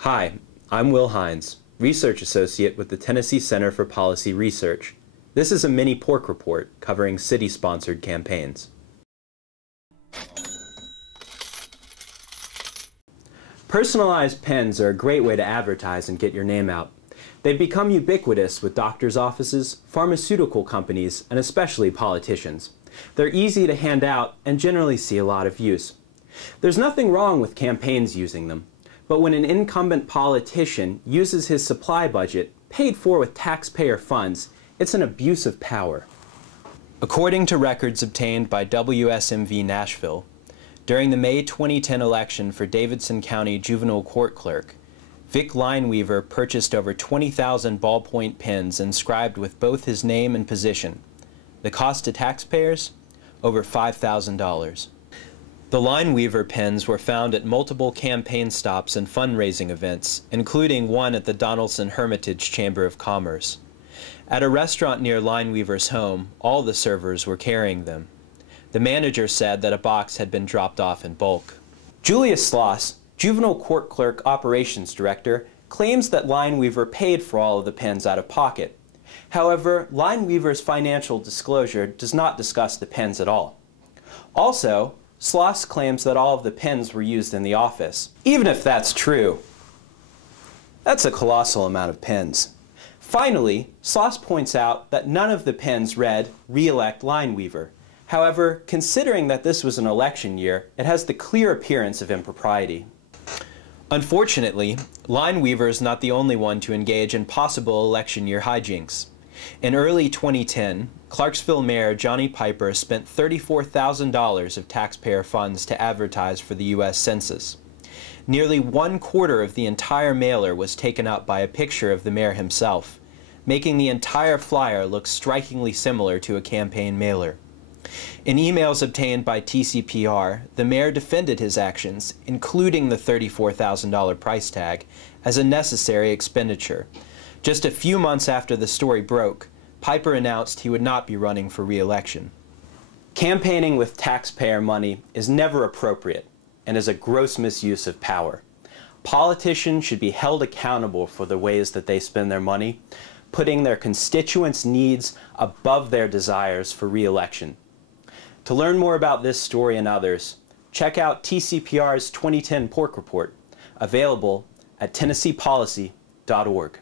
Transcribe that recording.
Hi, I'm Will Hines, Research Associate with the Tennessee Center for Policy Research. This is a mini pork report covering city-sponsored campaigns. Personalized pens are a great way to advertise and get your name out. They've become ubiquitous with doctors' offices, pharmaceutical companies, and especially politicians. They're easy to hand out and generally see a lot of use. There's nothing wrong with campaigns using them, but when an incumbent politician uses his supply budget, paid for with taxpayer funds, it's an abuse of power. According to records obtained by WSMV Nashville, during the May 2010 election for Davidson County Juvenile Court Clerk, Vic Lineweaver purchased over 20,000 ballpoint pens inscribed with both his name and position. The cost to taxpayers? Over $5,000. The Lineweaver pens were found at multiple campaign stops and fundraising events, including one at the Donaldson Hermitage Chamber of Commerce. At a restaurant near Lineweaver's home, all the servers were carrying them. The manager said that a box had been dropped off in bulk. Julius Sloss, Juvenile Court Clerk Operations Director, claims that Lineweaver paid for all of the pens out of pocket. However, Lineweaver's financial disclosure does not discuss the pens at all. Also, Sloss claims that all of the pens were used in the office. Even if that's true, that's a colossal amount of pens. Finally, Sloss points out that none of the pens read, "Re-elect Lineweaver." However, considering that this was an election year, it has the clear appearance of impropriety. Unfortunately, Lineweaver is not the only one to engage in possible election year hijinks. In early 2010, Clarksville Mayor Johnny Piper spent $34,000 of taxpayer funds to advertise for the U.S. Census. Nearly 1/4 of the entire mailer was taken up by a picture of the mayor himself, making the entire flyer look strikingly similar to a campaign mailer. In emails obtained by TCPR, the mayor defended his actions, including the $34,000 price tag, as a necessary expenditure. Just a few months after the story broke, Piper announced he would not be running for re-election. Campaigning with taxpayer money is never appropriate and is a gross misuse of power. Politicians should be held accountable for the ways that they spend their money, putting their constituents' needs above their desires for re-election. To learn more about this story and others, check out TCPR's 2010 Pork Report, available at TennesseePolicy.org.